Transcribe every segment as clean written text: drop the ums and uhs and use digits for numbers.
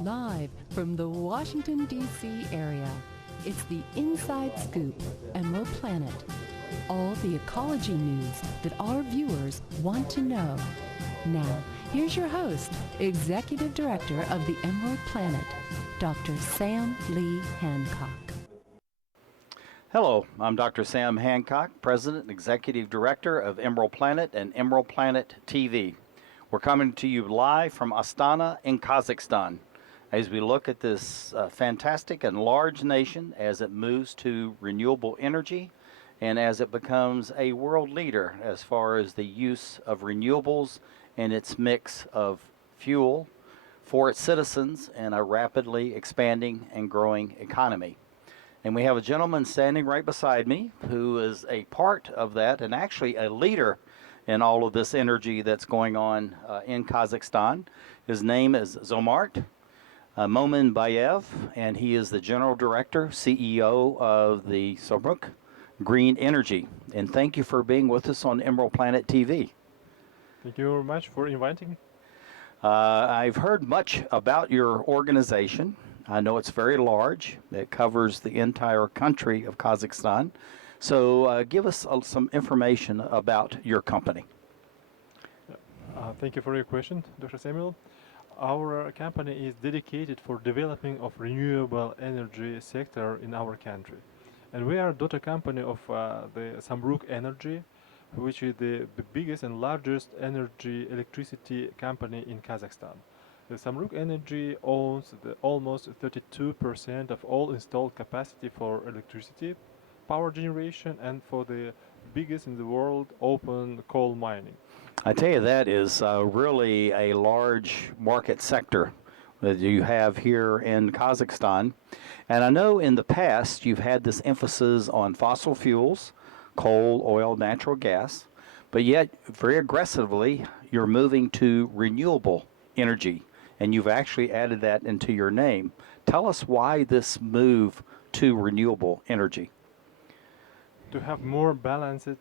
Live from the Washington, D.C. area, it's the Inside Scoop, Emerald Planet. All the ecology news that our viewers want to know. Now, here's your host, Executive Director of the Emerald Planet, Dr. Sam Lee Hancock. Hello, I'm Dr. Sam Hancock, President and Executive Director of Emerald Planet and Emerald Planet TV. We're coming to you live from Astana in Kazakhstan as we look at this fantastic and large nation as it moves to renewable energy and as it becomes a world leader as far as the use of renewables and its mix of fuel for its citizens in a rapidly expanding and growing economy. And we have a gentleman standing right beside me who is a part of that and actually a leader in all of this energy that's going on in Kazakhstan. His name is Zhomart Mominbayev, and he is the General Director, CEO of the Samruk-Green Energy. And thank you for being with us on Emerald Planet TV. Thank you very much for inviting me. I've heard much about your organization. I know it's very large. It covers the entire country of Kazakhstan. So give us some information about your company. Thank you for your question, Dr. Samuel. Our company is dedicated for developing of renewable energy sector in our country. And we are a daughter company of the Samruk Energy, which is the biggest and largest electricity company in Kazakhstan. The Samruk Energy owns almost 32% of all installed capacity for electricity, power generation, and for the biggest in the world open coal mining. I tell you, that is really a large market sector that you have here in Kazakhstan. And I know in the past you've had this emphasis on fossil fuels, coal, oil, natural gas, but yet very aggressively you're moving to renewable energy, and you've actually added that into your name. Tell us why this move to renewable energy. To have more balanced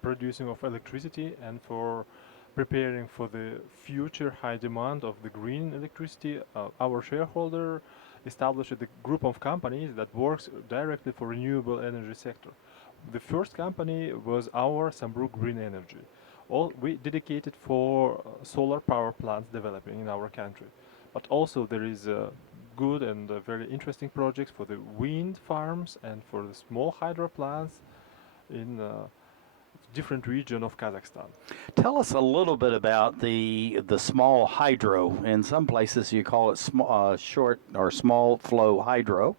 producing of electricity and for preparing for the future high demand of the green electricity, our shareholder established a group of companies that works directly for renewable energy sector. The first company was our Samruk-Green Energy. We dedicated for solar power plants developing in our country. But also there is good and very interesting projects for the wind farms and for the small hydro plants in different region of Kazakhstan. Tell us a little bit about the small hydro. In some places you call it short or small flow hydro,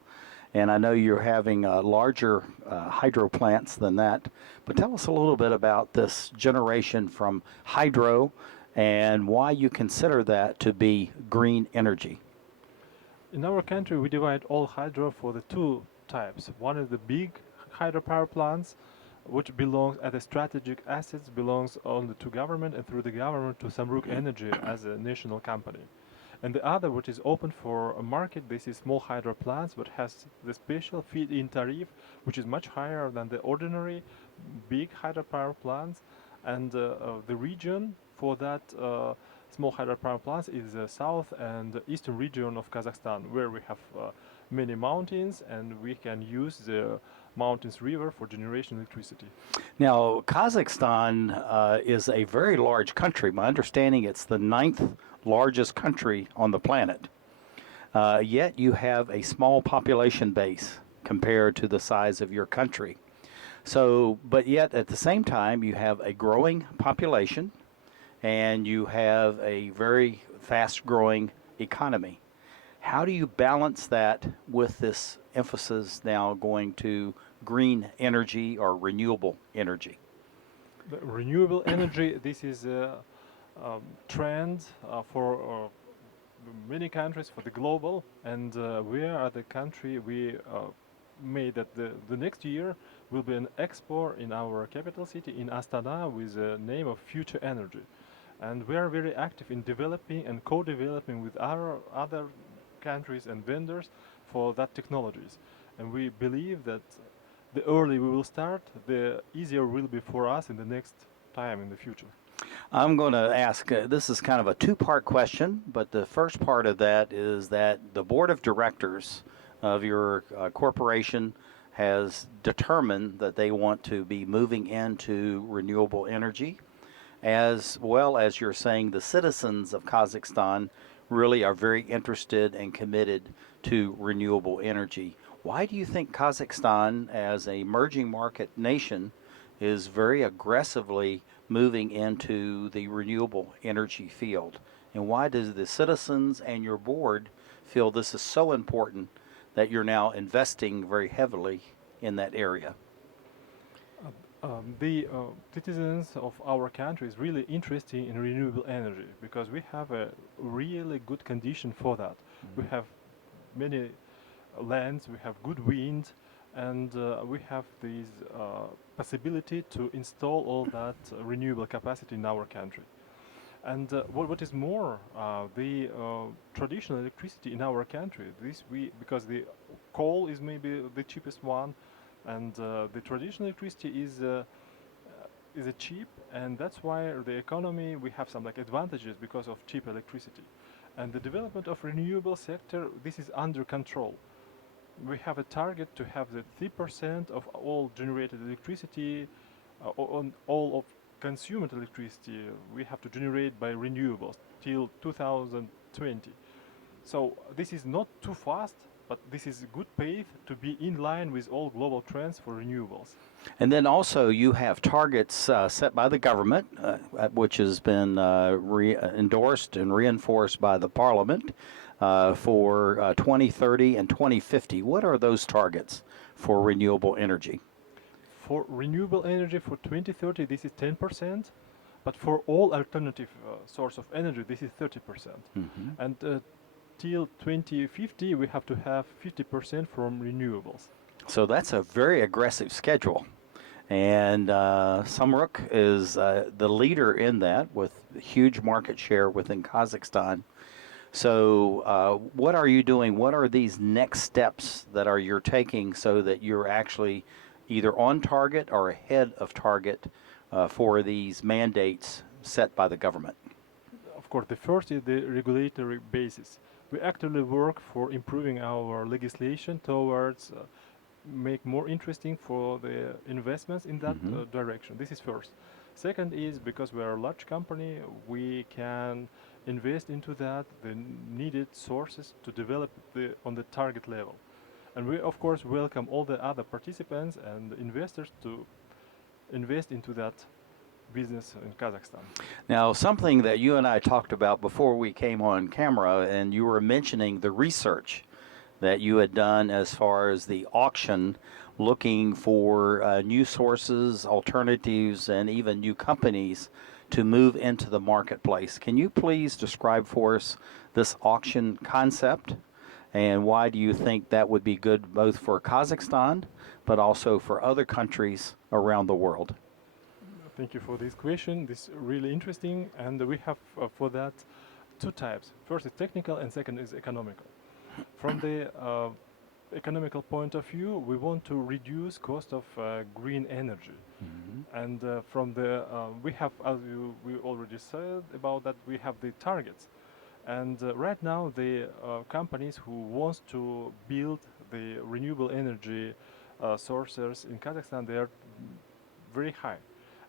and I know you're having larger hydro plants than that. But tell us a little bit about this generation from hydro and why you consider that to be green energy. In our country we divide all hydro for the two types. One is the big hydropower plants, which belongs as a strategic assets, belongs only to government and through the government to Samruk Energy as a national company. And the other, which is open for a market, this is small hydro plants, but has the special feed-in tariff, which is much higher than the ordinary big hydropower plants. And the region for that small hydropower plants is the south and eastern region of Kazakhstan, where we have many mountains and we can use the mountains river for generation electricity. Now, Kazakhstan is a very large country. My understanding it's the 9th largest country on the planet. Yet you have a small population base compared to the size of your country. So, but yet at the same time you have a growing population and you have a very fast growing economy. How do you balance that with this emphasis now going to green energy or renewable energy? The renewable energy, this is a trend for many countries, for the global, and we are the country, we made that the next year will be an expo in our capital city in Astana with the name of Future Energy. And we are very active in developing and co-developing with our other countries and vendors for that technologies. And we believe that the early we will start, the easier will be for us in the next time in the future. I'm going to ask, this is kind of a two-part question, but the first part of that is that the board of directors of your corporation has determined that they want to be moving into renewable energy, as well as you're saying the citizens of Kazakhstan really are very interested and committed to renewable energy. Why do you think Kazakhstan, as an emerging market nation, is very aggressively moving into the renewable energy field? And why does the citizens and your board feel this is so important that you're now investing very heavily in that area? The citizens of our country is really interested in renewable energy because we have a really good condition for that. We have many lands, we have good wind, and we have this possibility to install all that renewable capacity in our country. And what is more, the traditional electricity in our country, because the coal is maybe the cheapest one, and the traditional electricity is a cheap, and that's why the economy we have some like advantages because of cheap electricity. And the development of renewable sector, this is under control. We have a target to have the 3% of all generated electricity, on all of consumed electricity, we have to generate by renewables till 2020. So this is not too fast, but this is a good pace to be in line with all global trends for renewables. And then also you have targets set by the government, which has been endorsed and reinforced by the parliament for 2030 and 2050. What are those targets for renewable energy? For renewable energy for 2030, this is 10%, but for all alternative source of energy, this is 30%. And till 2050, we have to have 50% from renewables. So that's a very aggressive schedule. And Samruk is the leader in that with huge market share within Kazakhstan. So what are you doing? What are these next steps that you're taking so that you're actually either on target or ahead of target for these mandates set by the government? Of course, the first is the regulatory basis. We actively work for improving our legislation towards make more interesting for the investments in that direction. This is first. Second is because we are a large company, we can invest into that the needed sources to develop on the target level. And we, of course, welcome all the other participants and investors to invest into that business in Kazakhstan. Now, something that you and I talked about before we came on camera, and you were mentioning the research that you had done as far as the auction, looking for new sources, alternatives, and even new companies to move into the marketplace. Can you please describe for us this auction concept? And why do you think that would be good both for Kazakhstan, but also for other countries around the world? Thank you for this question. This is really interesting. And we have for that two types. First is technical and second is economical. From the economical point of view, we want to reduce cost of green energy. And from the, we have, as we already said about that, we have the targets. And right now, the companies who want to build the renewable energy sources in Kazakhstan, they are very high.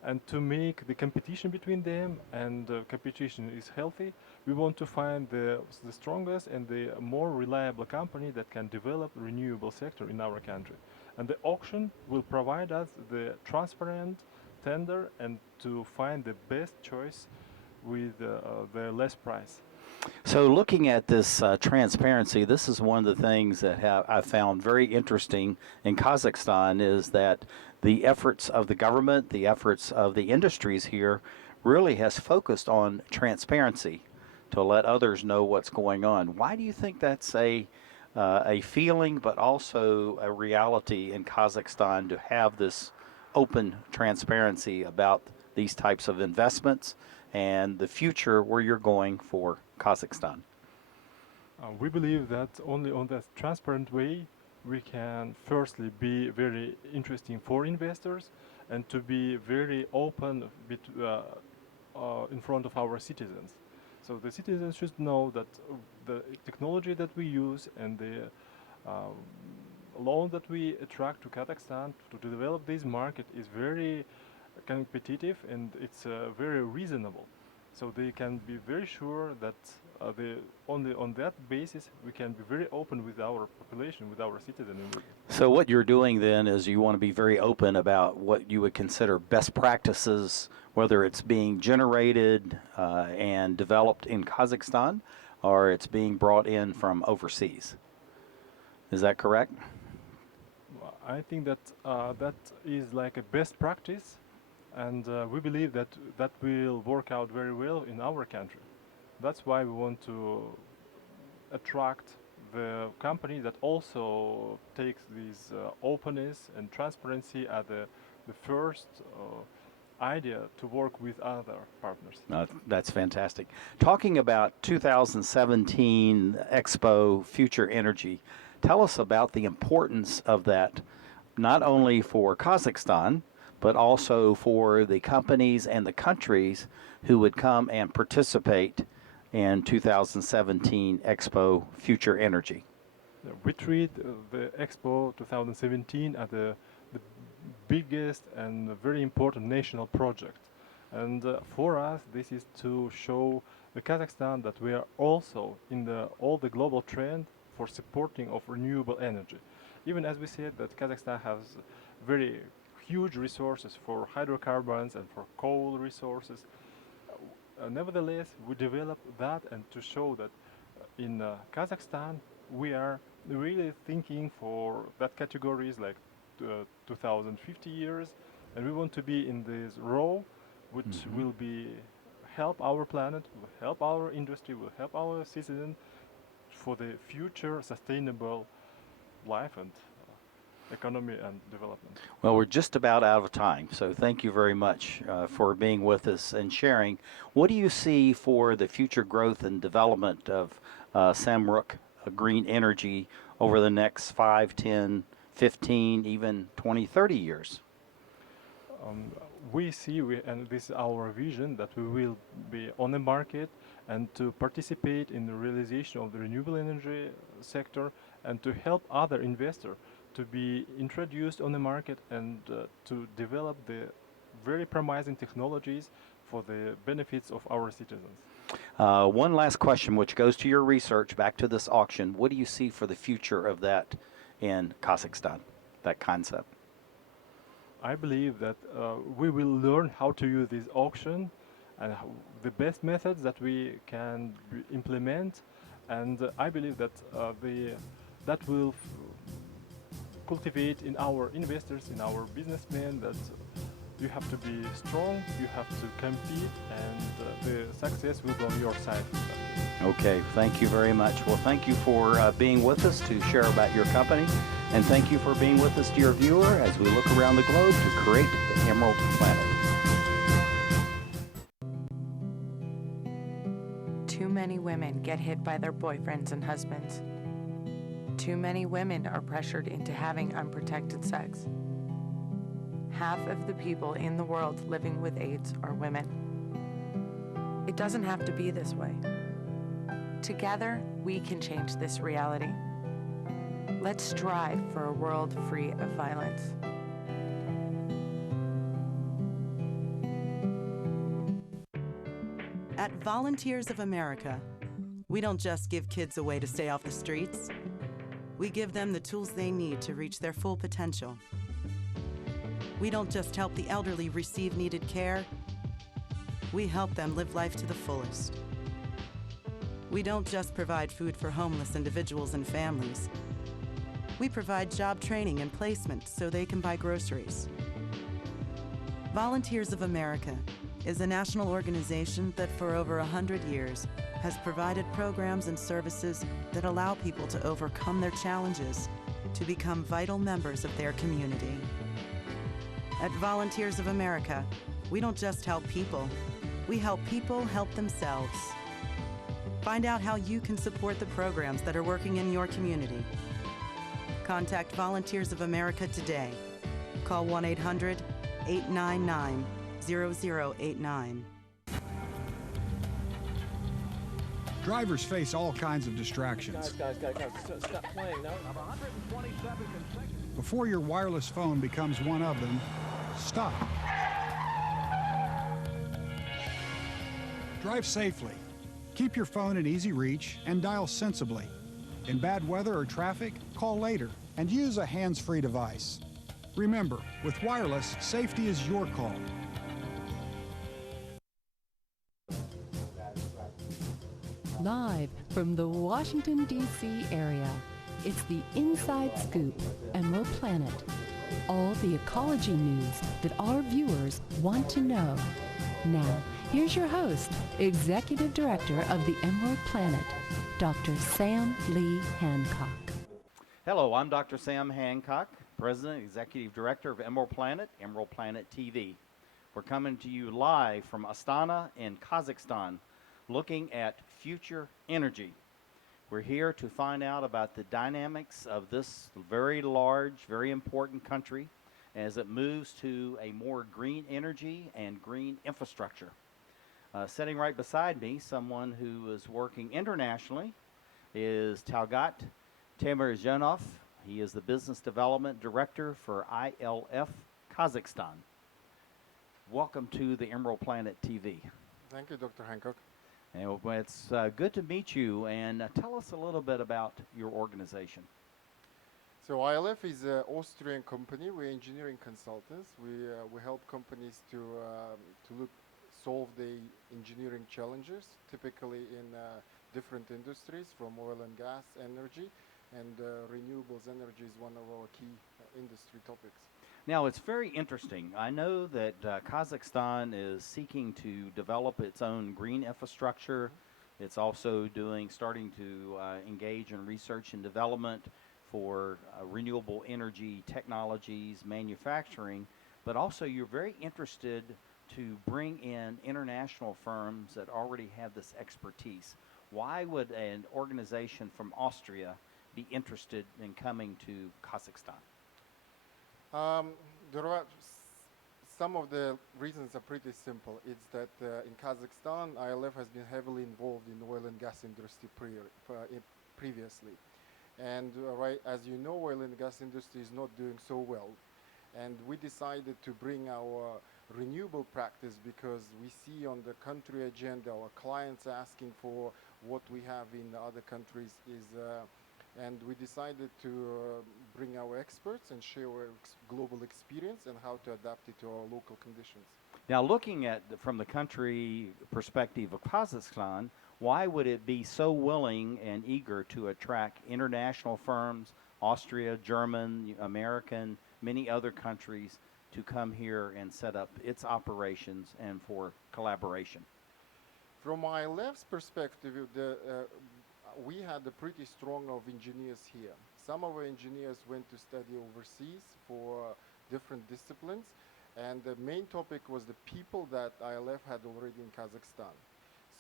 And to make the competition between them and competition is healthy, we want to find the strongest and the more reliable company that can develop renewable sector in our country. And the auction will provide us the transparent tender and to find the best choice with the less price. So looking at this transparency, this is one of the things that I found very interesting in Kazakhstan is that the efforts of the government, the efforts of the industries here really has focused on transparency to let others know what's going on. Why do you think that's a feeling but also a reality in Kazakhstan to have this open transparency about these types of investments and the future where you're going for Kazakhstan? We believe that only on that transparent way we can firstly be very interesting for investors and to be very open in front of our citizens. So the citizens should know that the technology that we use and the loan that we attract to Kazakhstan to develop this market is very competitive and it's very reasonable. So they can be very sure that only on that basis we can be very open with our population, with our citizens. So what you're doing then is you want to be very open about what you would consider best practices, whether it's being generated and developed in Kazakhstan or it's being brought in from overseas. Is that correct? I think that that is like a best practice, and we believe that that will work out very well in our country. That's why we want to attract the company that also takes this openness and transparency as the first idea to work with other partners. That's fantastic. Talking about 2017 Expo Future Energy, tell us about the importance of that, not only for Kazakhstan, but also for the companies and the countries who would come and participate in 2017 Expo Future Energy. We treat the Expo 2017 as the biggest and very important national project. And for us, this is to show the Kazakhstan that we are also in all the global trend for supporting of renewable energy. Even as we said that Kazakhstan has very huge resources for hydrocarbons and for coal resources. Nevertheless, we develop that and to show that in Kazakhstan we are really thinking for that categories like 2050 years, and we want to be in this role which will be help our planet, will help our industry, will help our citizens for the future sustainable life and economy and development. Well, we're just about out of time, so thank you very much for being with us and sharing. What do you see for the future growth and development of Samruk-Green energy over the next 5, 10, 15, even 20, 30 years? We see, and this is our vision, that we will be on the market and to participate in the realization of the renewable energy sector and to help other investors to be introduced on the market and to develop the very promising technologies for the benefits of our citizens. One last question, which goes to your research, back to this auction. What do you see for the future of that in Kazakhstan, that concept? I believe that we will learn how to use this auction and the best methods that we can implement, and I believe that that will cultivate in our investors, in our businessmen, that you have to be strong, you have to compete, and the success will be on your side. Okay, thank you very much. Well, thank you for being with us to share about your company, and thank you for being with us, dear viewer, as we look around the globe to create the Emerald Planet. Too many women get hit by their boyfriends and husbands. Too many women are pressured into having unprotected sex. Half of the people in the world living with AIDS are women. It doesn't have to be this way. Together, we can change this reality. Let's strive for a world free of violence. At Volunteers of America, we don't just give kids a way to stay off the streets. We give them the tools they need to reach their full potential. We don't just help the elderly receive needed care. We help them live life to the fullest. We don't just provide food for homeless individuals and families. We provide job training and placement so they can buy groceries. Volunteers of America is a national organization that for over 100 years has provided programs and services that allow people to overcome their challenges to become vital members of their community. At Volunteers of America, we don't just help people, we help people help themselves. Find out how you can support the programs that are working in your community. Contact Volunteers of America today. Call 1-800-899-0089. Drivers face all kinds of distractions. Guys, stop playing now. Before your wireless phone becomes one of them, stop. Drive safely. Keep your phone in easy reach and dial sensibly. In bad weather or traffic, call later and use a hands-free device. Remember, with wireless, safety is your call. Live from the Washington, D.C. area, it's the Inside Scoop, Emerald Planet. All the ecology news that our viewers want to know. Now, here's your host, Executive Director of the Emerald Planet, Dr. Sam Lee Hancock. Hello, I'm Dr. Sam Hancock, President and Executive Director of Emerald Planet TV. We're coming to you live from Astana in Kazakhstan, looking at future energy. We're here to find out about the dynamics of this very large, very important country as it moves to a more green energy and green infrastructure. Sitting right beside me, someone who is working internationally, is Talgat Temirzhanov. He is the Business Development Director for ILF Kazakhstan. Welcome to the Emerald Planet TV. Thank you, Dr. Hancock. And it's good to meet you, and tell us a little bit about your organization. So ILF is an Austrian company. We're engineering consultants. We help companies to solve the engineering challenges, typically in different industries, from oil and gas, energy, and renewables energy is one of our key industry topics. Now, it's very interesting. I know that Kazakhstan is seeking to develop its own green infrastructure. It's also starting to engage in research and development for renewable energy technologies, manufacturing, but also you're very interested to bring in international firms that already have this expertise. Why would an organization from Austria be interested in coming to Kazakhstan? There are some of the reasons are pretty simple. It's that in Kazakhstan, ILF has been heavily involved in oil and gas industry previously. And as you know, oil and gas industry is not doing so well. And we decided to bring our renewable practice because we see on the country agenda our clients asking for what we have in other countries and we decided to bring our experts and share our global experience and how to adapt it to our local conditions. Now, looking at from the country perspective of Kazakhstan, why would it be so willing and eager to attract international firms, Austria, German, American, many other countries, to come here and set up its operations and for collaboration? From my left's perspective, we had a pretty strong of engineers here. Some of our engineers went to study overseas for different disciplines, and the main topic was the people that ILF had already in Kazakhstan.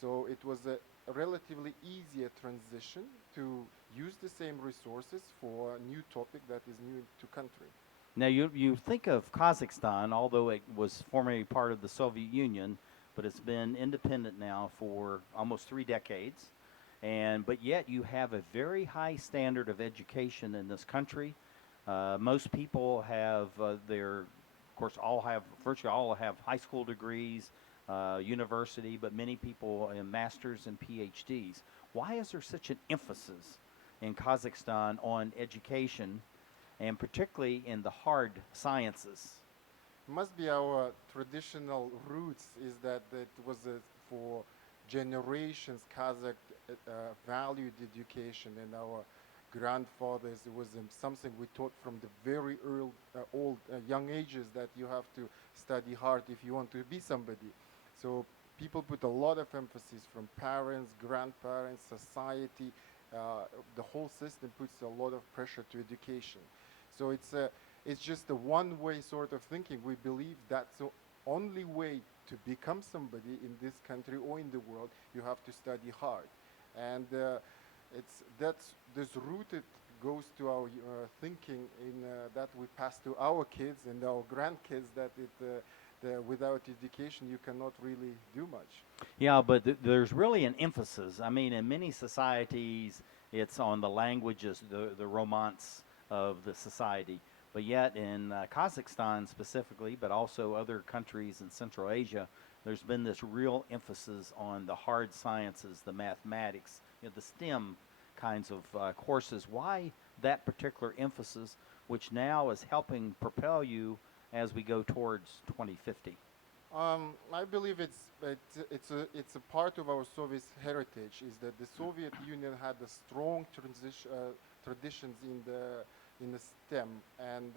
So it was a relatively easier transition to use the same resources for a new topic that is new to country. Now, you think of Kazakhstan, although it was formerly part of the Soviet Union, but it's been independent now for almost 3 decades. But yet you have a very high standard of education in this country. Most people have virtually all have high school degrees, university, but many people have masters and PhDs. Why is there such an emphasis in Kazakhstan on education, and particularly in the hard sciences? Must be our traditional roots is that it was for generations Kazakh valued education, and our grandfathers, it was something we taught from the very young ages, that you have to study hard if you want to be somebody. So people put a lot of emphasis from parents, grandparents, society, the whole system puts a lot of pressure to education. So it's just a one-way sort of thinking. We believe that's the only way to become somebody in this country or in the world. You have to study hard, and this rooted goes to our thinking in that we pass to our kids and our grandkids, that without education, you cannot really do much. Yeah, but there's really an emphasis. I mean, in many societies, it's on the languages, the romance of the society. But yet in Kazakhstan specifically, but also other countries in Central Asia, there's been this real emphasis on the hard sciences, the mathematics, the STEM kinds of courses. Why that particular emphasis, which now is helping propel you as we go towards 2050? I believe it's a part of our Soviet heritage. Is that the Soviet Union had a strong traditions in the STEM, and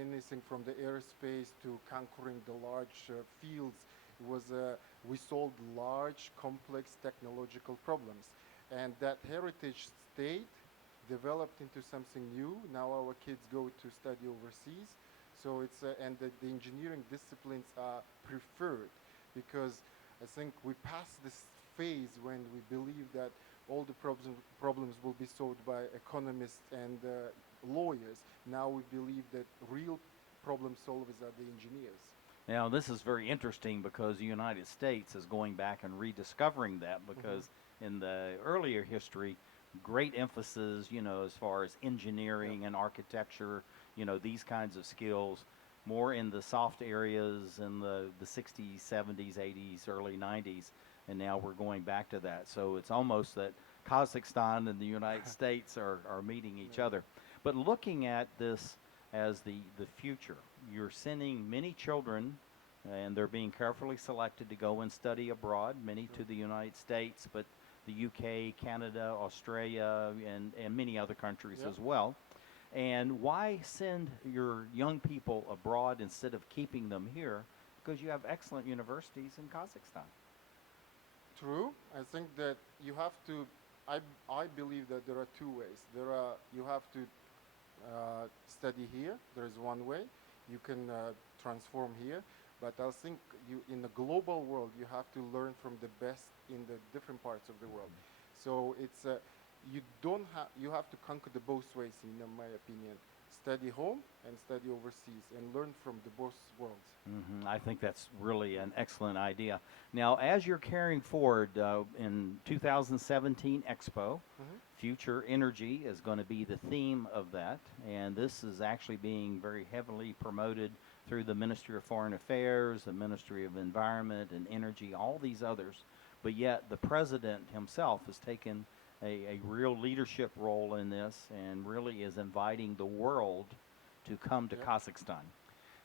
anything from the aerospace to conquering the large fields. It was we solved large, complex technological problems, and that heritage stayed, developed into something new. Now our kids go to study overseas. So it's and the engineering disciplines are preferred because I think we passed this phase when we believe that all the problems will be solved by economists and lawyers. Now we believe that real problem solvers are the engineers. Now, this is very interesting because the United States is going back and rediscovering that because in the earlier history, great emphasis, as far as engineering and architecture, these kinds of skills, more in the soft areas in the 60s, 70s, 80s, early 90s, and now we're going back to that. So it's almost that Kazakhstan and the United States are meeting each other. But looking at this as the future, you're sending many children, and they're being carefully selected to go and study abroad, many to the United States, but the UK, Canada, Australia, and many other countries as well. And why send your young people abroad instead of keeping them here? Because you have excellent universities in Kazakhstan. True. I think that you have to. I believe that there are two ways. You have to study here. There is one way. You can transform here. But I think in the global world, you have to learn from the best in the different parts of the world. So it's you have to conquer the both ways, in my opinion. Study home and study overseas and learn from the both worlds. I think that's really an excellent idea. Now, as you're carrying forward in 2017 Expo, Future Energy is going to be the theme of that. And this is actually being very heavily promoted through the Ministry of Foreign Affairs, the Ministry of Environment and Energy, all these others. But yet the president himself has taken a real leadership role in this and really is inviting the world to come to Kazakhstan.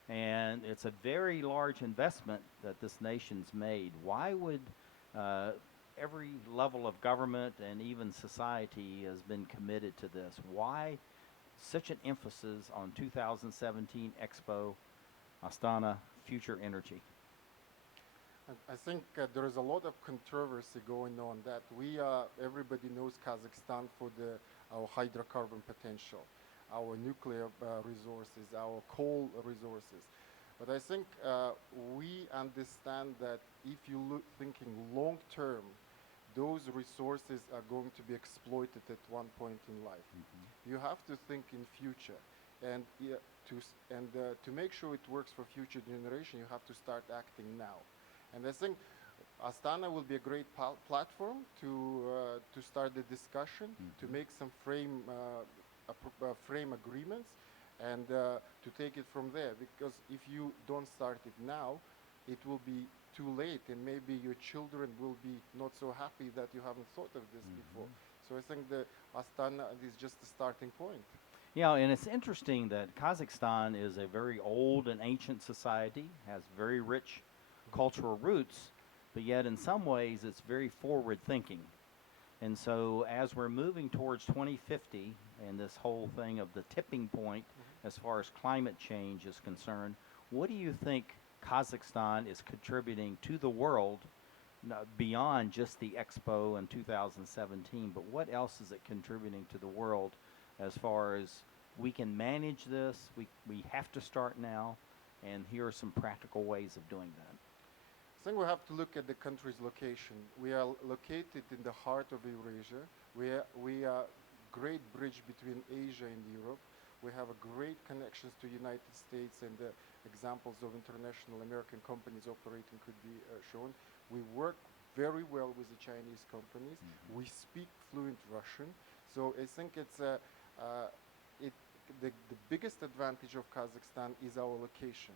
And it's a very large investment that this nation's made. Why would every level of government and even society has been committed to this? Why such an emphasis on 2017 Expo, Astana, Future Energy? I think there is a lot of controversy going on that everybody knows Kazakhstan for our hydrocarbon potential, our nuclear resources, our coal resources. But I think we understand that if you look thinking long term, those resources are going to be exploited at one point in life. You have to think in future, and to make sure it works for future generation, you have to start acting now. And I think Astana will be a great platform to start the discussion, to make some frame agreements, and to take it from there. Because if you don't start it now, it will be too late, and maybe your children will be not so happy that you haven't thought of this before. So I think the Astana is just the starting point. Yeah, and it's interesting that Kazakhstan is a very old and ancient society, has very rich cultural roots, but yet in some ways it's very forward thinking. And so as we're moving towards 2050 and this whole thing of the tipping point as far as climate change is concerned, what do you think Kazakhstan is contributing to the world beyond just the Expo in 2017, but what else is it contributing to the world as far as we can manage this, we have to start now, and here are some practical ways of doing that? I think we have to look at the country's location. We are located in the heart of Eurasia. We are a great bridge between Asia and Europe. We have a great connections to United States, and examples of international American companies operating could be shown. We work very well with the Chinese companies. We speak fluent Russian. So I think it's the biggest advantage of Kazakhstan is our location.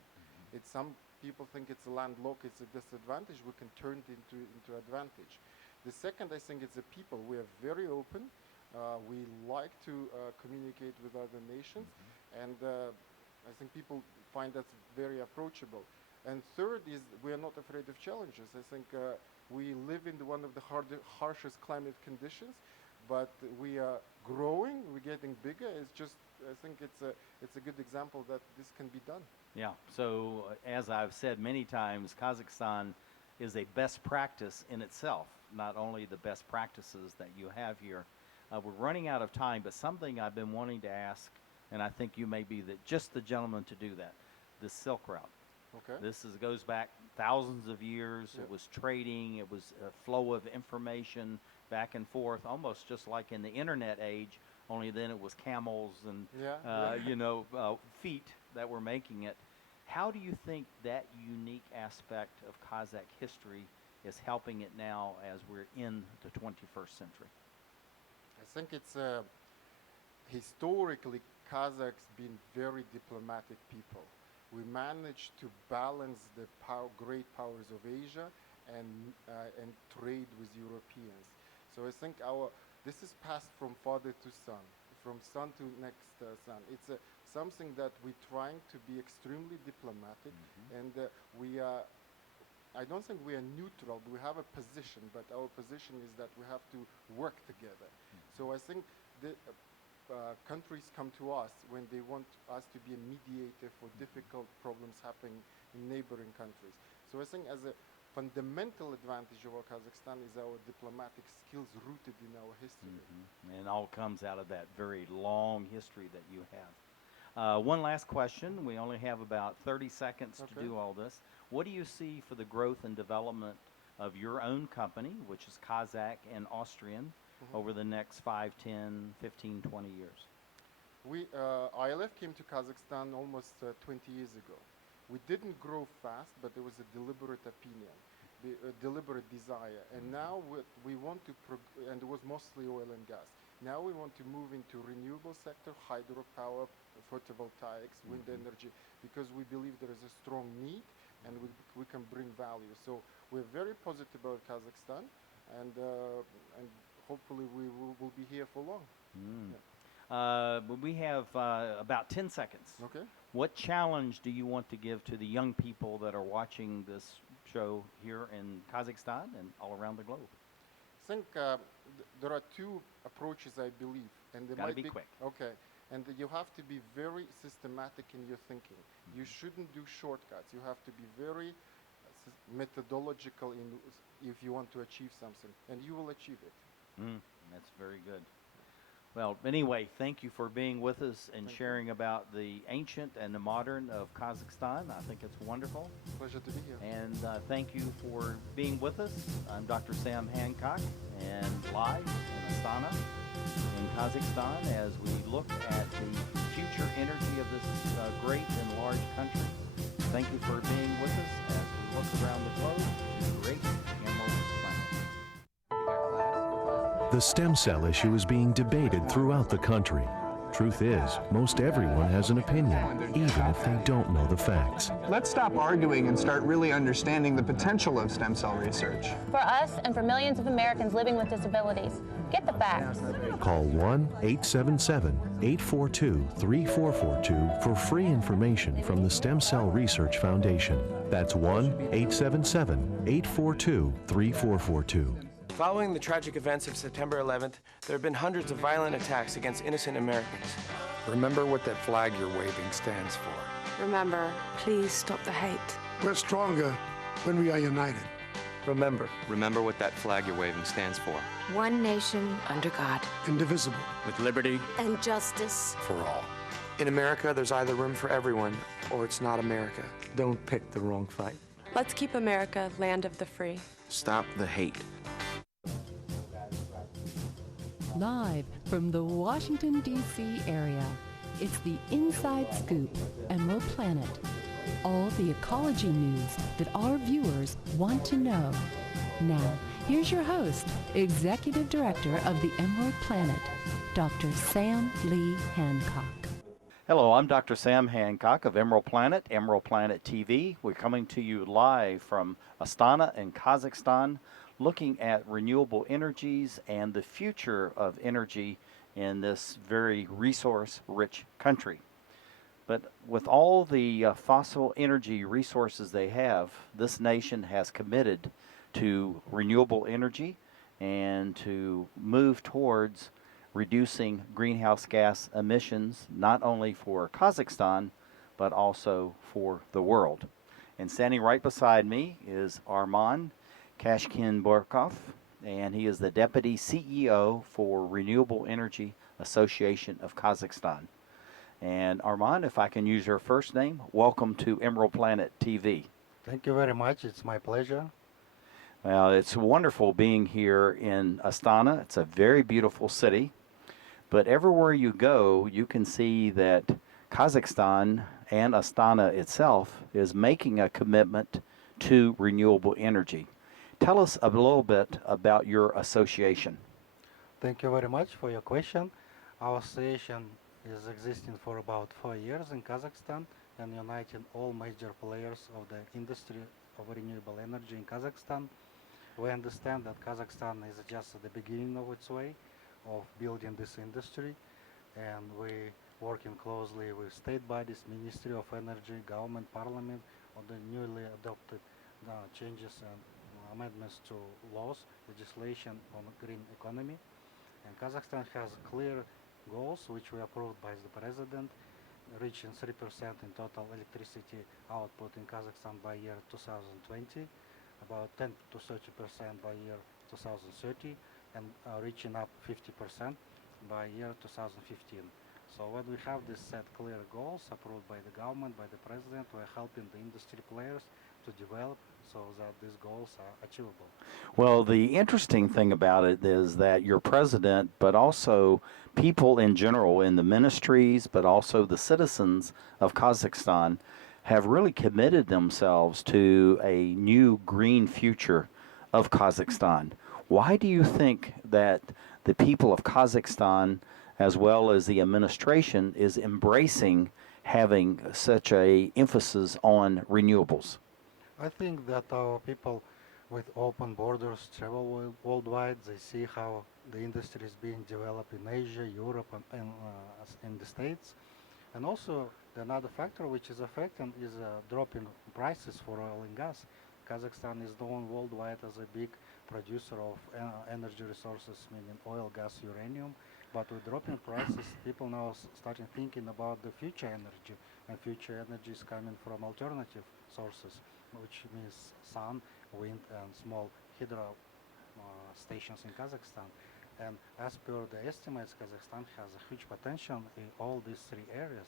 It's some people think it's a landlocked, it's a disadvantage. We can turn it into advantage. The second, I think, is the people. We are very open. We like to communicate with other nations, and I think people find that very approachable. And third is we are not afraid of challenges. I think we live in one of the harshest climate conditions, but we are growing, we're getting bigger. It's just, I think it's a good example that this can be done. Yeah, so as I've said many times, Kazakhstan is a best practice in itself, not only the best practices that you have here. We're running out of time, but something I've been wanting to ask, and I think you may be just the gentleman to do that, the Silk Route. Okay. This goes back thousands of years. Yeah. It was trading. It was a flow of information back and forth, almost just like in the internet age, only then it was camels and, feet that were making it. How do you think that unique aspect of Kazakh history is helping it now as we're in the 21st century? I think it's historically Kazakhs been very diplomatic people. We managed to balance the great powers of Asia and trade with Europeans. So I think this is passed from father to son, from son to next son. It's something that we're trying to be extremely diplomatic, and I don't think we are neutral. We have a position, but our position is that we have to work together. So I think the countries come to us when they want us to be a mediator for difficult problems happening in neighboring countries. So I think as a fundamental advantage of our Kazakhstan is our diplomatic skills rooted in our history. And all comes out of that very long history that you have. One last question. We only have about 30 seconds to do all this. What do you see for the growth and development of your own company, which is Kazakh and Austrian, over the next 5, 10, 15, 20 years? ILF came to Kazakhstan almost 20 years ago. We didn't grow fast, but there was a deliberate opinion, a deliberate desire. And now we want to, and it was mostly oil and gas. Now we want to move into renewable sector, hydropower, photovoltaics, wind energy, because we believe there is a strong need and we can bring value. So we're very positive about Kazakhstan, and hopefully we will be here for long. We have about 10 seconds. Okay. What challenge do you want to give to the young people that are watching this show here in Kazakhstan and all around the globe? I think there are two approaches, I believe, and they Gotta might be quick. Okay, and you have to be very systematic in your thinking. You shouldn't do shortcuts. You have to be very methodological if you want to achieve something, and you will achieve it. That's very good. Well, anyway, thank you for being with us and sharing about the ancient and the modern of Kazakhstan. I think it's wonderful. Pleasure to be here. And thank you for being with us. I'm Dr. Sam Hancock, and live in Astana in Kazakhstan as we look at the future energy of this great and large country. Thank you for being with us as we look around the globe to the great emerald planet. The stem cell issue is being debated throughout the country. Truth is, most everyone has an opinion, even if they don't know the facts. Let's stop arguing and start really understanding the potential of stem cell research. For us and for millions of Americans living with disabilities, get the facts. Call 1-877-842-3442 for free information from the Stem Cell Research Foundation. That's 1-877-842-3442. Following the tragic events of September 11th, there have been hundreds of violent attacks against innocent Americans. Remember what that flag you're waving stands for. Remember, please stop the hate. We're stronger when we are united. Remember what that flag you're waving stands for. One nation under God. Indivisible. With liberty and justice for all. In America, there's either room for everyone, or it's not America. Don't pick the wrong fight. Let's keep America land of the free. Stop the hate. Live from the Washington, D.C. area, It's the Inside Scoop, Emerald Planet. All the ecology news that our viewers want to know. Now, here's your host, Executive Director of the Emerald Planet, Dr. Sam Lee Hancock. Hello, I'm Dr. Sam Hancock of Emerald Planet TV. We're coming to you live from Astana in Kazakhstan, looking at renewable energies and the future of energy in this very resource-rich country. But with all the fossil energy resources they have, this nation has committed to renewable energy and to move towards reducing greenhouse gas emissions, not only for Kazakhstan, but also for the world. And standing right beside me is Arman Kashkinbekov, and he is the Deputy CEO for Renewable Energy Association of Kazakhstan. And Arman, if I can use your first name, welcome to Emerald Planet TV. Thank you very much. It's my pleasure. Well, it's wonderful being here in Astana. It's a very beautiful city. But everywhere you go, you can see that Kazakhstan and Astana itself is making a commitment to renewable energy. Tell us a little bit about your association. Thank you very much for your question. Our association is existing for about 4 years in Kazakhstan and uniting all major players of the industry of renewable energy in Kazakhstan. We understand that Kazakhstan is just at the beginning of its way of building this industry, and we working closely with state bodies, Ministry of Energy, government, parliament on the newly adopted changes and amendments to laws, legislation on green economy. And Kazakhstan has clear goals which were approved by the president, reaching 3% in total electricity output in Kazakhstan by year 2020, about 10 to 30% by year 2030, and reaching up 50% by year 2015. So when we have this set clear goals approved by the government, by the president, we're helping the industry players to develop so that these goals are achievable. Well, the interesting thing about it is that your president, but also people in general in the ministries, but also the citizens of Kazakhstan have really committed themselves to a new green future of Kazakhstan. Why do you think that the people of Kazakhstan, as well as the administration, is embracing having such a emphasis on renewables? I think that our people with open borders travel worldwide. They see how the industry is being developed in Asia, Europe, and in the States. And also, another factor which is affecting is a drop in prices for oil and gas. Kazakhstan is known worldwide as a big producer of energy resources, meaning oil, gas, uranium. But with dropping prices, people now starting thinking about the future energy. And future energy is coming from alternative sources, which means sun, wind, and small hydro stations in Kazakhstan. And as per the estimates, Kazakhstan has a huge potential in all these three areas.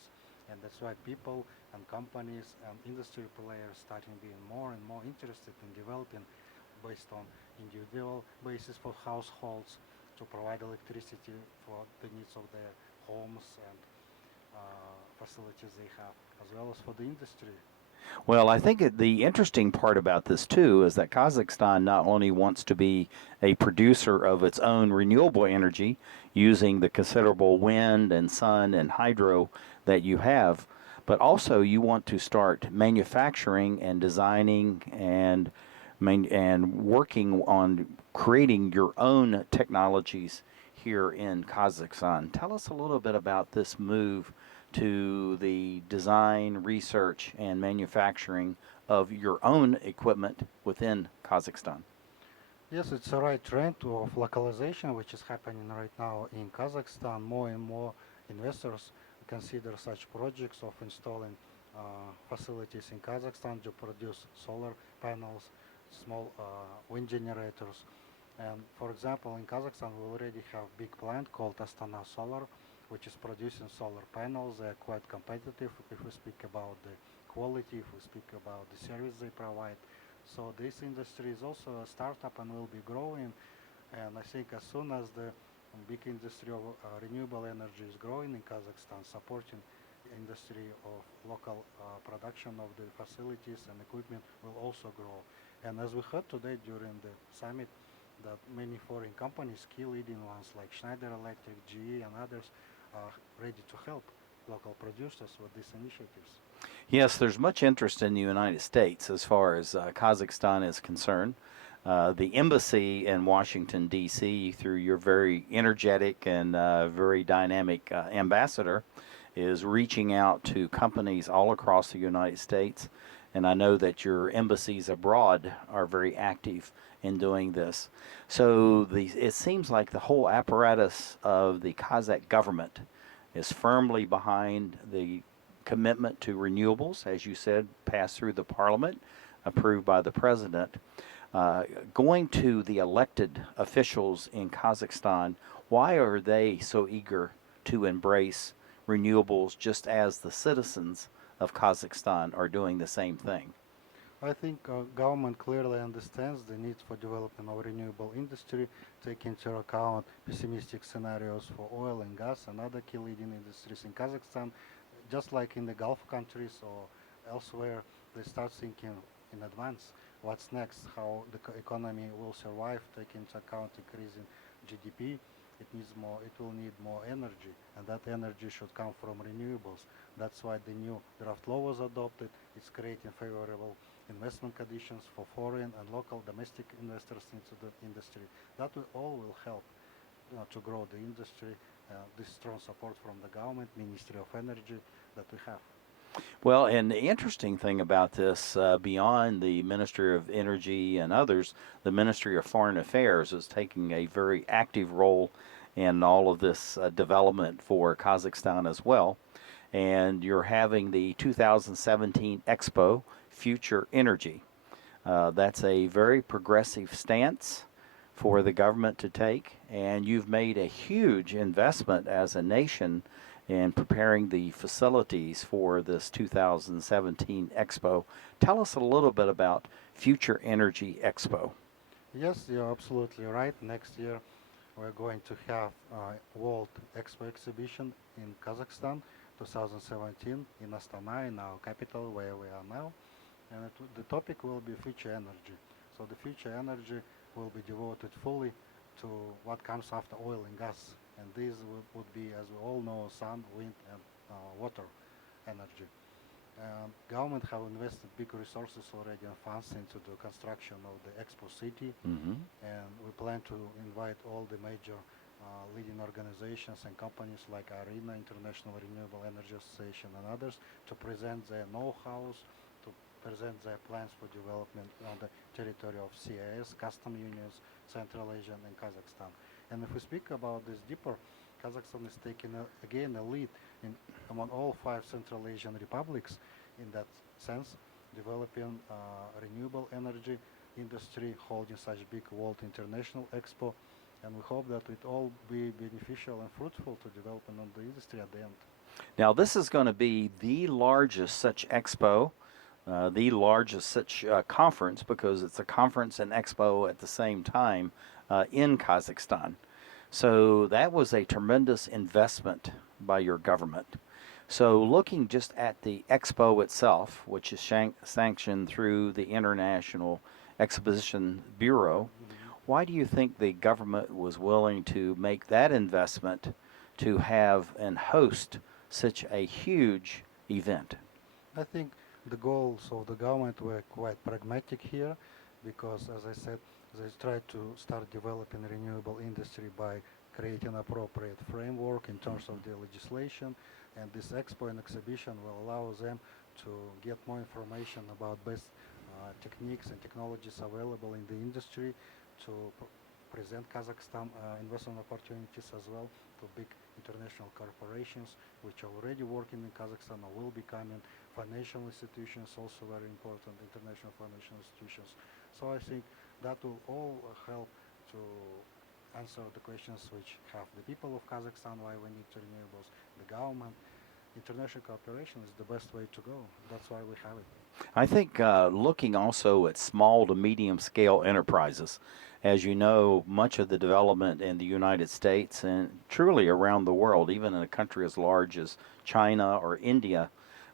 And that's why people and companies and industry players starting being more and more interested in developing based on individual basis for households to provide electricity for the needs of their homes and facilities they have, as well as for the industry. Well, I think the interesting part about this, too, is that Kazakhstan not only wants to be a producer of its own renewable energy using the considerable wind and sun and hydro that you have, but also you want to start manufacturing and designing and working on creating your own technologies here in Kazakhstan. Tell us a little bit about this move to the design, research, and manufacturing of your own equipment within Kazakhstan. Yes, it's a right trend of localization, which is happening right now in Kazakhstan. More and more investors consider such projects of installing facilities in Kazakhstan to produce solar panels, small wind generators. And for example, in Kazakhstan, we already have a big plant called Astana Solar, which is producing solar panels. They are quite competitive if we speak about the quality, if we speak about the service they provide. So this industry is also a startup and will be growing. And I think as soon as the big industry of renewable energy is growing in Kazakhstan, supporting industry of local production of the facilities and equipment will also grow. And as we heard today during the summit, that many foreign companies, key leading ones like Schneider Electric, GE, and others, are ready to help local producers with these initiatives. Yes, there's much interest in the United States as far as Kazakhstan is concerned. The embassy in Washington, D.C., through your very energetic and very dynamic ambassador, is reaching out to companies all across the United States. And I know that your embassies abroad are very active in doing this. So it seems like the whole apparatus of the Kazakh government is firmly behind the commitment to renewables, as you said, passed through the parliament, approved by the president. Going to the elected officials in Kazakhstan, why are they so eager to embrace renewables just as the citizens of Kazakhstan are doing the same thing? I think government clearly understands the need for development of renewable industry, taking into account pessimistic scenarios for oil and gas and other key leading industries in Kazakhstan. Just like in the Gulf countries or elsewhere, they start thinking in advance what's next, how the economy will survive, taking into account increasing GDP. It will need more energy, and that energy should come from renewables. That's why the new draft law was adopted. It's creating favorable investment conditions for foreign and local domestic investors into the industry. That all will help to grow the industry. This strong support from the government, Ministry of Energy, that we have. Well, and the interesting thing about this, beyond the Ministry of Energy and others, the Ministry of Foreign Affairs is taking a very active role in all of this development for Kazakhstan as well. And you're having the 2017 Expo, Future Energy. That's a very progressive stance for the government to take, and you've made a huge investment as a nation in preparing the facilities for this 2017 Expo. Tell us a little bit about Future Energy Expo. Yes, you're absolutely right. Next year we're going to have a World Expo exhibition in Kazakhstan, 2017, in Astana, in our capital where we are now. And the topic will be future energy. So the future energy will be devoted fully to what comes after oil and gas. And these would be, as we all know, sun, wind, and water energy. Government have invested big resources already and funds into the construction of the Expo City. And we plan to invite all the major leading organizations and companies like IRENA, International Renewable Energy Association, and others to present their know-hows, to present their plans for development on the territory of CIS, custom unions, Central Asia, and Kazakhstan. And if we speak about this deeper, Kazakhstan is taking again a lead among all 5 Central Asian republics in that sense, developing renewable energy industry, holding such big World International Expo, and we hope that it all be beneficial and fruitful to development of the industry at the end. Now, this is going to be the largest such expo, the largest such conference, because it's a conference and expo at the same time in Kazakhstan. So that was a tremendous investment by your government. So looking just at the expo itself, which is sanctioned through the International Exposition Bureau, why do you think the government was willing to make that investment to have and host such a huge event? I think the goals of the government were quite pragmatic here, because, as I said, they tried to start developing renewable industry by creating appropriate framework in terms of the legislation, and this expo and exhibition will allow them to get more information about best techniques and technologies available in the industry, to present Kazakhstan investment opportunities as well to big international corporations which are already working in Kazakhstan or will be coming, financial institutions, also very important, international financial institutions. So I think that will all help to answer the questions which have the people of Kazakhstan, why we need renewables, the government. International cooperation is the best way to go. That's why we have it. I think looking also at small to medium scale enterprises. As you know, much of the development in the United States and truly around the world, even in a country as large as China or India,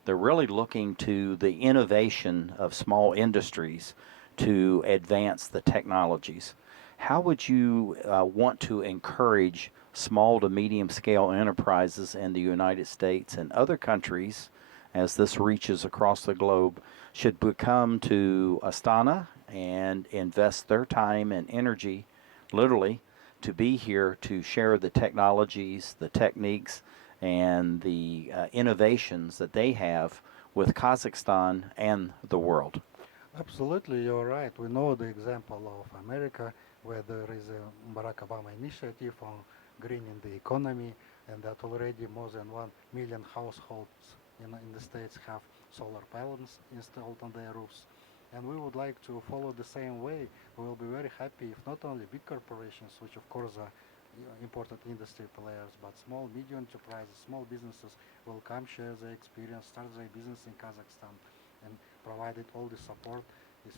they're really looking to the innovation of small industries to advance the technologies. How would you want to encourage small to medium scale enterprises in the United States and other countries, as this reaches across the globe, should come to Astana and invest their time and energy, literally, to be here to share the technologies, the techniques, and the innovations that they have with Kazakhstan and the world? Absolutely, you're right. We know the example of America, where there is a Barack Obama initiative on greening the economy, and that already more than 1 million households in the States have solar panels installed on their roofs. And we would like to follow the same way. We will be very happy if not only big corporations, which of course are important industry players, but small, medium enterprises, small businesses will come share their experience, start their business in Kazakhstan, and provided all the support is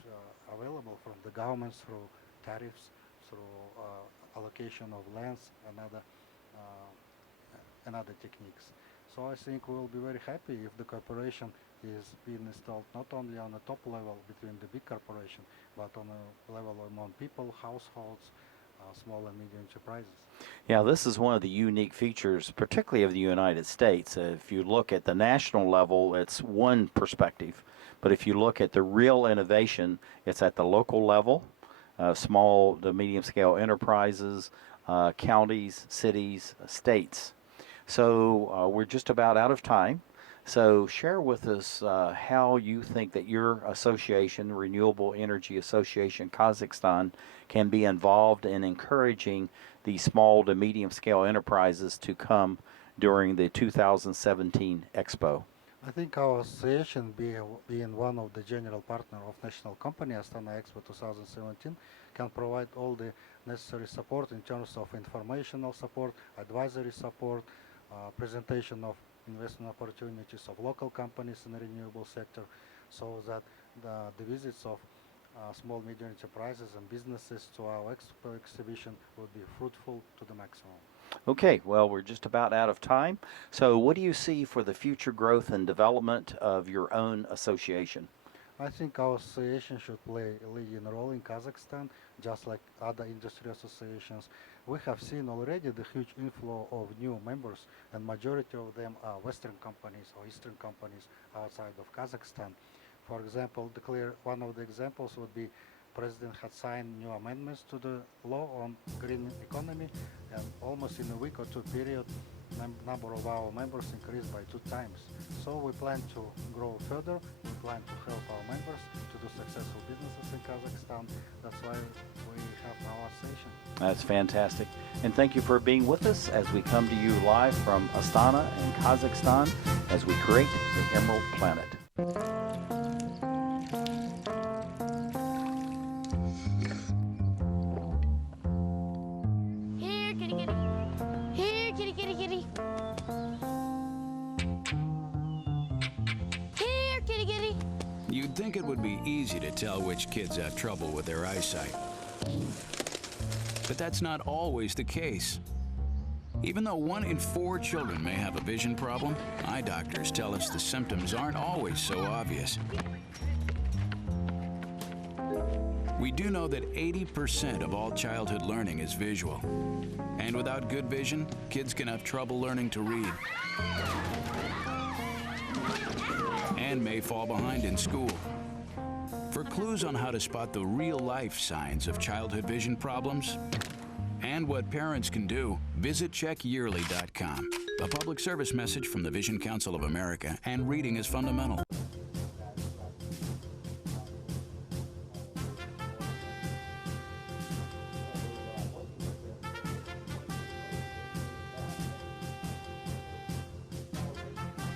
available from the governments through tariffs, through allocation of lands and other techniques. So I think we will be very happy if the cooperation is being installed not only on the top level between the big corporation, but on a level among people, households, small and medium enterprises. Yeah, this is one of the unique features, particularly of the United States. If you look at the national level, it's one perspective. But if you look at the real innovation, it's at the local level, small to medium scale enterprises, counties, cities, states. So we're just about out of time. So share with us how you think that your association, Renewable Energy Association Kazakhstan, can be involved in encouraging these small to medium scale enterprises to come during the 2017 Expo. I think our association, being one of the general partner of national company Astana Expo 2017, can provide all the necessary support in terms of informational support, advisory support, presentation of investment opportunities of local companies in the renewable sector, so that the visits of small, medium enterprises and businesses to our expo exhibition would be fruitful to the maximum. Okay, well, we're just about out of time. So what do you see for the future growth and development of your own association? I think our association should play a leading role in Kazakhstan, just like other industry associations. We have seen already the huge inflow of new members, and majority of them are Western companies or Eastern companies outside of Kazakhstan. For example, one of the examples would be President had signed new amendments to the law on green economy, and almost in a week or two period, number of our members increased by 2 times. So we plan to grow further. We plan to help our members to do successful businesses in Kazakhstan. That's why we have our association. That's fantastic. And thank you for being with us as we come to you live from Astana in Kazakhstan as we create the Emerald Planet. Here, kitty, kitty. Here, kitty, kitty, kitty. Here, kitty, kitty. You'd think it would be easy to tell which kids have trouble with their eyesight. But that's not always the case. Even though 1 in 4 children may have a vision problem, eye doctors tell us the symptoms aren't always so obvious. We do know that 80% of all childhood learning is visual. And without good vision, kids can have trouble learning to read and may fall behind in school. For clues on how to spot the real-life signs of childhood vision problems and what parents can do, visit checkyearly.com. A public service message from the Vision Council of America, and reading is fundamental.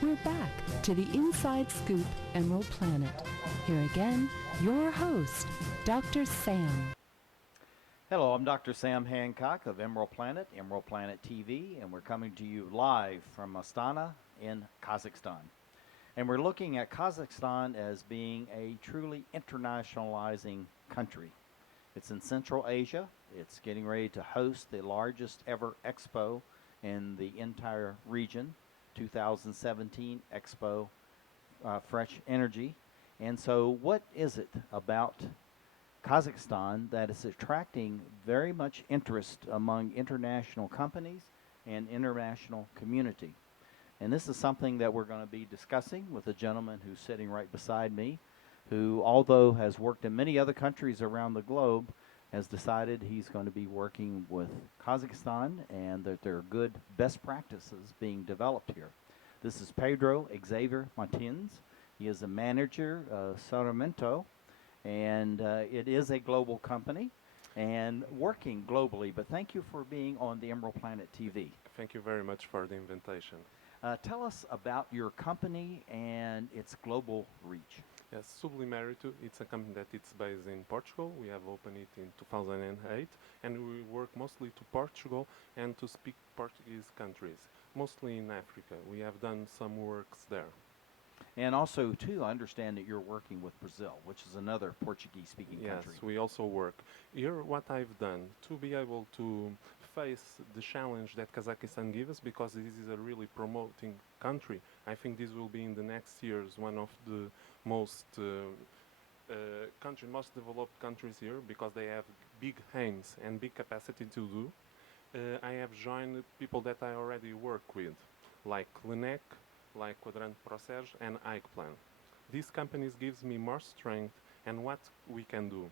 We're back to the Inside Scoop Emerald Planet. Here again, your host, Dr. Sam. Hello, I'm Dr. Sam Hancock of Emerald Planet TV, and we're coming to you live from Astana in Kazakhstan. And we're looking at Kazakhstan as being a truly internationalizing country. It's in Central Asia. It's getting ready to host the largest ever expo in the entire region, 2017 Expo Fresh Energy. And so what is it about Kazakhstan that is attracting very much interest among international companies and international community? And this is something that we're going to be discussing with a gentleman who's sitting right beside me, who, although has worked in many other countries around the globe, has decided he's going to be working with Kazakhstan and that there are good best practices being developed here. This is Pedro Xavier Martins. He is a manager of Sarmiento, and it is a global company and working globally. But thank you for being on the Emerald Planet TV. Thank you very much for the invitation. Tell us about your company and its global reach. Yes, SUBLIMERITO, it's a company that it's based in Portugal. We have opened it in 2008, and we work mostly to Portugal and to speak Portuguese countries, mostly in Africa. We have done some works there. And also, too, I understand that you're working with Brazil, which is another Portuguese-speaking country. Yes, we also work. Here, what I've done to be able to face the challenge that Kazakhstan gives us, because this is a really promoting country, I think this will be in the next years one of the most most developed countries here, because they have big aims and big capacity to do. I have joined people that I already work with, like LENEC, like Quadrant Procerge and Eichplan. These companies gives me more strength and what we can do.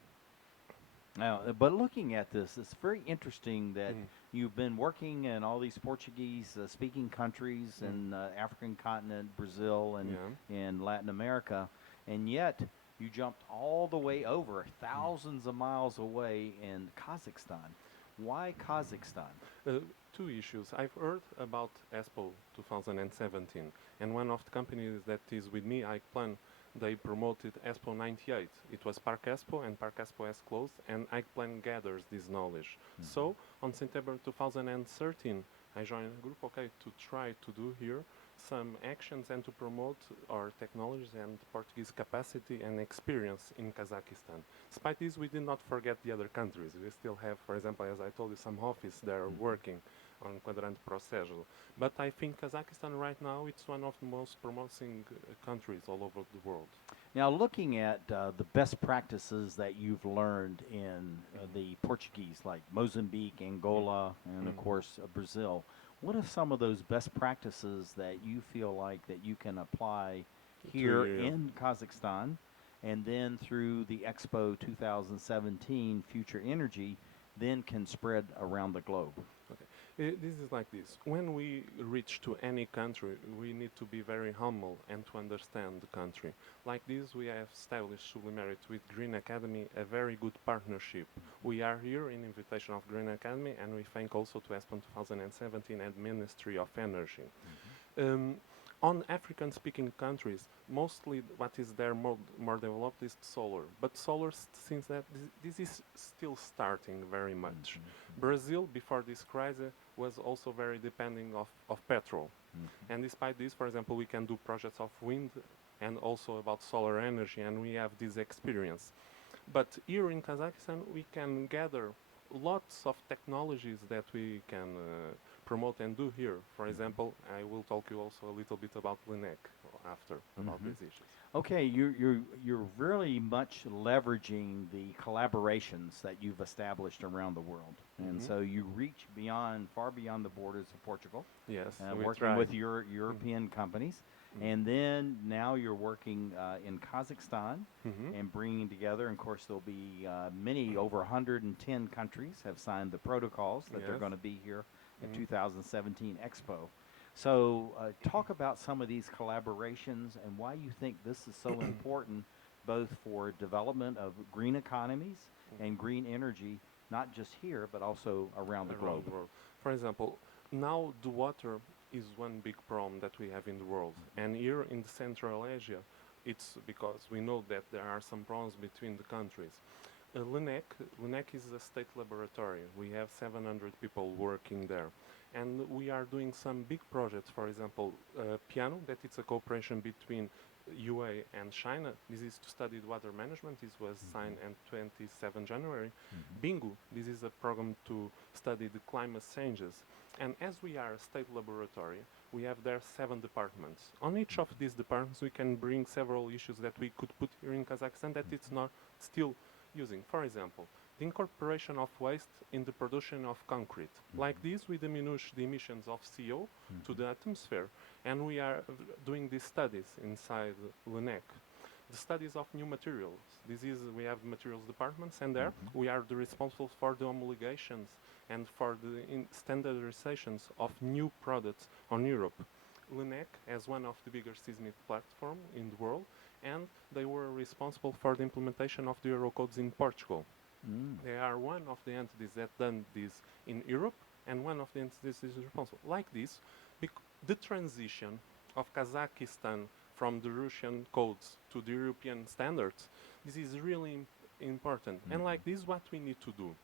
Now, but looking at this, it's very interesting that you've been working in all these Portuguese-speaking countries in African continent, Brazil, and in Latin America, and yet you jumped all the way over, thousands of miles away in Kazakhstan. Why Kazakhstan? Two issues. I've heard about Expo 2017, and one of the companies that is with me, Eichplan, they promoted Expo 98. It was Park Expo, and Park Expo has closed, and Eichplan gathers this knowledge. So, on September 2013, I joined a group, to try to do here some actions and to promote our technologies and Portuguese capacity and experience in Kazakhstan. Despite this, we did not forget the other countries. We still have, for example, as I told you, some office there working on Quadrant Procerge. But I think Kazakhstan right now, it's one of the most promising countries all over the world. Now, looking at the best practices that you've learned in the Portuguese, like Mozambique, Angola, and of course Brazil, what are some of those best practices that you feel like that you can apply here in Kazakhstan, and then through the Expo 2017 Future Energy, then can spread around the globe? This is like this. When we reach to any country, we need to be very humble and to understand the country. Like this, we have established SUBLIMERITO with Green Academy, a very good partnership. We are here in invitation of Green Academy, and we thank also to ESPON 2017 and Ministry of Energy. On African-speaking countries, mostly what is there more developed is solar. But solar, since that this is still starting very much. Brazil, before this crisis, was also very depending of petrol. And despite this, for example, we can do projects of wind and also about solar energy, and we have this experience. But here in Kazakhstan, we can gather lots of technologies that we can promote and do here. For example, I will talk you also a little bit about LENEC after, about these issues. Okay, you're really much leveraging the collaborations that you've established around the world, and so you reach far beyond the borders of Portugal. Yes, working with your European companies, and then now you're working in Kazakhstan and bringing together. And of course, there'll be many, over 110 countries have signed the protocols that they're going to be here at 2017 Expo. So talk about some of these collaborations and why you think this is so important, both for development of green economies and green energy, not just here, but also around the globe. For example, now the water is one big problem that we have in the world. And here in Central Asia, it's because we know that there are some problems between the countries. LENEC is a state laboratory. We have 700 people working there. And we are doing some big projects, for example, Piano, that it's a cooperation between UA and China. This is to study water management. This was signed on 27 January. Bingo, this is a program to study the climate changes. And as we are a state laboratory, we have there 7 departments. On each of these departments, we can bring several issues that we could put here in Kazakhstan that it's not still using. For example, the incorporation of waste in the production of concrete. Like this, we diminish the emissions of CO to the atmosphere. And we are doing these studies inside LUNEC. The studies of new materials. We have materials departments, and there we are the responsible for the homologations and for the standardizations of new products on Europe. LUNEC as one of the bigger seismic platform in the world, and they were responsible for the implementation of the Eurocodes in Portugal. They are one of the entities that done this in Europe, and one of the entities is responsible. Like this, the transition of Kazakhstan from the Russian codes to the European standards, this is really important. And like this, what we need to do,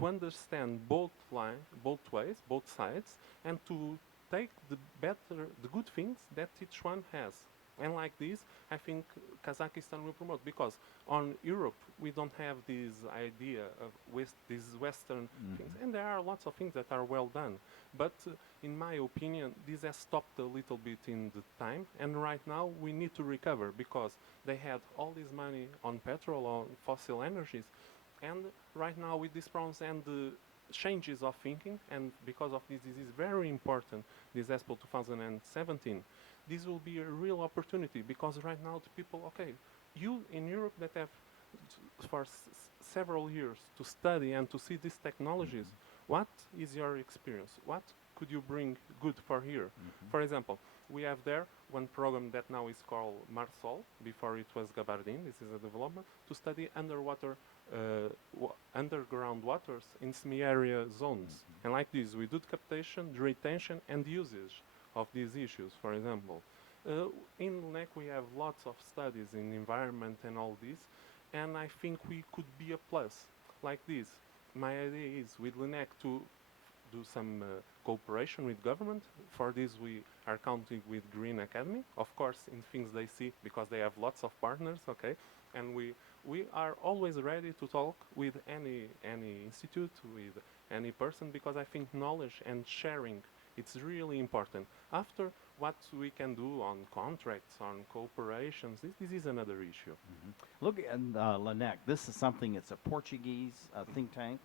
to understand both ways, both sides, and to take the good things that each one has. And like this, I think Kazakhstan will promote, because on Europe, we don't have this idea of these Western things. And there are lots of things that are well done. But in my opinion, this has stopped a little bit in the time. And right now, we need to recover, because they had all this money on petrol, on fossil energies. And right now, with these problems and the changes of thinking, and because of this is very important, this Expo 2017, this will be a real opportunity, because right now the people, okay, you in Europe that have for several years to study and to see these technologies, what is your experience? What could you bring good for here? For example, we have there one program that now is called Marsol, before it was Gabardine, this is a development, to study underground waters in semi-area zones. And like this, we do the captation, the retention, and the usage of these issues, for example. In LUNEC, we have lots of studies in environment and all this, and I think we could be a plus like this. My idea is with LUNEC to do some cooperation with government. For this, we are counting with Green Academy, of course, in things they see, because they have lots of partners, okay? And we are always ready to talk with any institute, with any person, because I think knowledge and sharing, it's really important. After, what we can do on contracts, on cooperations, this is another issue. Look at LUNEC. This is something, it's a Portuguese think tank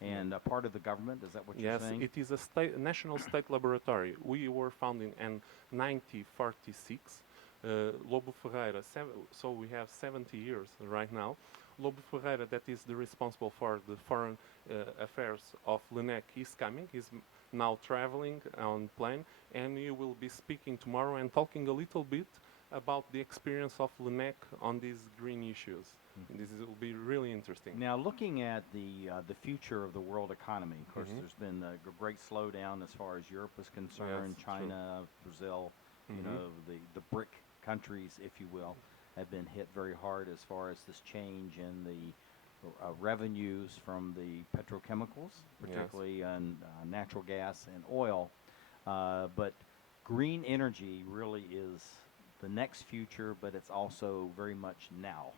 and a part of the government. Is that what you're saying? Yes, it is a national state laboratory. We were founded in 1946. Lobo Ferreira, so we have 70 years right now. Lobo Ferreira, that is the responsible for the foreign affairs of LUNEC, is coming. He's now traveling on plane, and he will be speaking tomorrow and talking a little bit about the experience of LUNEC on these green issues. This will be really interesting. Now, looking at the future of the world economy, of course, there's been a great slowdown as far as Europe is concerned. Yes, China, Brazil, you know, the BRIC countries, if you will, have been hit very hard as far as this change in the revenues from the petrochemicals, particularly on natural gas and oil. But green energy really is the next future, but it's also very much now,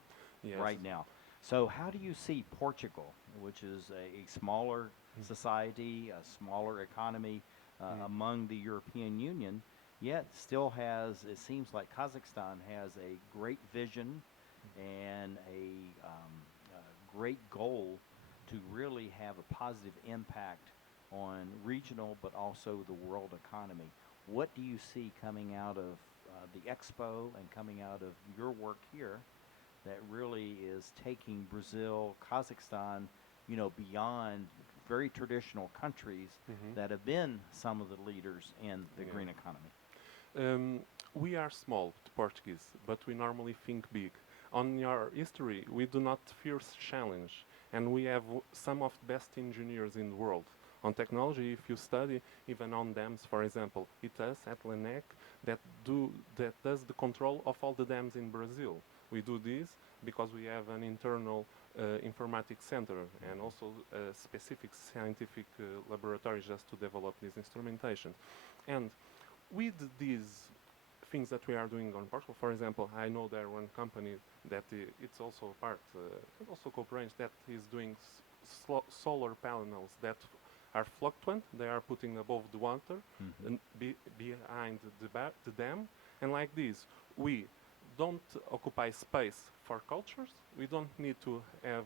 right now. So how do you see Portugal, which is a smaller society, a smaller economy among the European Union, yet still has, it seems like Kazakhstan has a great vision and a great goal to really have a positive impact on regional but also the world economy. What do you see coming out of the Expo and coming out of your work here that really is taking Brazil, Kazakhstan, you know, beyond very traditional countries that have been some of the leaders in the green economy? We are small, the Portuguese, but we normally think big. On your history, we do not fear challenge, and we have some of the best engineers in the world. On technology, if you study even on dams, for example, it does at LUNEC that does the control of all the dams in Brazil. We do this because we have an internal informatics center and also a specific scientific laboratory just to develop this instrumentation. And with these things that we are doing on Portugal, for example, I know there one company that it's also part, it also cooperates, that is doing solar panels that are fluctuant. They are putting above the water and behind the dam. And like this, we don't occupy space for cultures. We don't need to have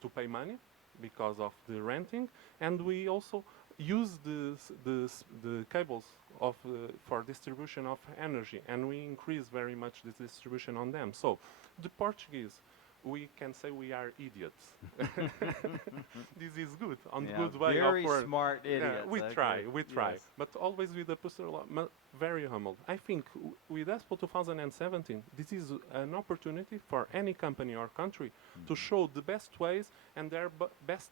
to pay money because of the renting, and we also use the cables of for distribution of energy, and we increase very much the distribution on them. So the Portuguese, we can say we are idiots. This is good, on the good way. Very of smart idiots. Yeah, we try, Yes. but always with the personal, very humble. I think with Expo 2017, this is an opportunity for any company or country to show the best ways and their best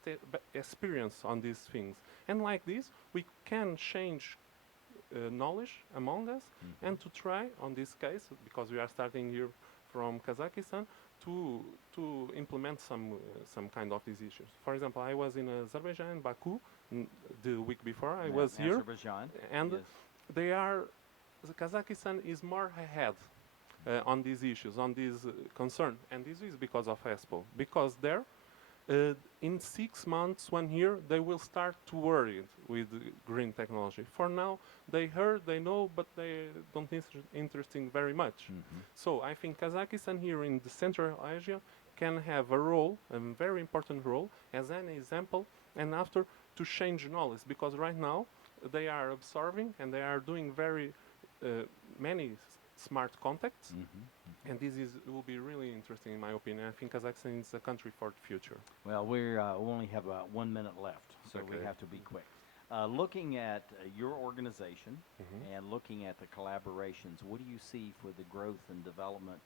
experience on these things. And like this, we can change knowledge among us and to try, on this case, because we are starting here from Kazakhstan, to implement some kind of these issues. For example, I was in Azerbaijan, Baku, the week before I was here, Azerbaijan, and yes. Kazakhstan is more ahead on these issues, on this concern, and this is because of Expo. Because there, in 6 months, 1 year, they will start to worry with green technology. For now, they heard, they know, but they don't interesting very much. So I think Kazakhstan here in the Central Asia can have a role, a very important role, as an example, and after to change knowledge, because right now they are absorbing and they are doing very many smart contacts, and this will be really interesting in my opinion. I think Kazakhstan is a country for the future. Well, we only have about 1 minute left, so we have to be quick. Looking at your organization and looking at the collaborations, what do you see for the growth and development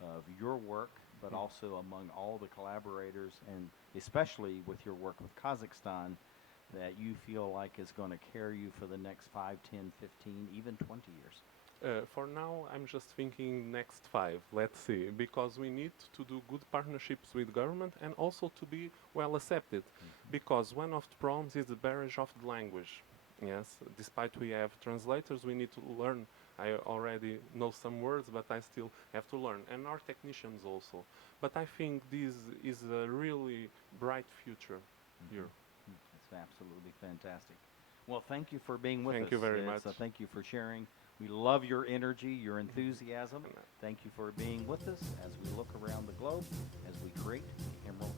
of your work, but also among all the collaborators, and especially with your work with Kazakhstan, that you feel like is going to carry you for the next 5, 10, 15, even 20 years? For now, I'm just thinking next 5, let's see, because we need to do good partnerships with government and also to be well accepted, because one of the problems is the barrier of the language. Yes, despite we have translators, we need to learn. I already know some words, but I still have to learn, and our technicians also. But I think this is a really bright future here. It's absolutely fantastic. Well, thank you for being with us. Thank you very much. Thank you for sharing. We love your energy, your enthusiasm. Thank you for being with us as we look around the globe, as we create the Emerald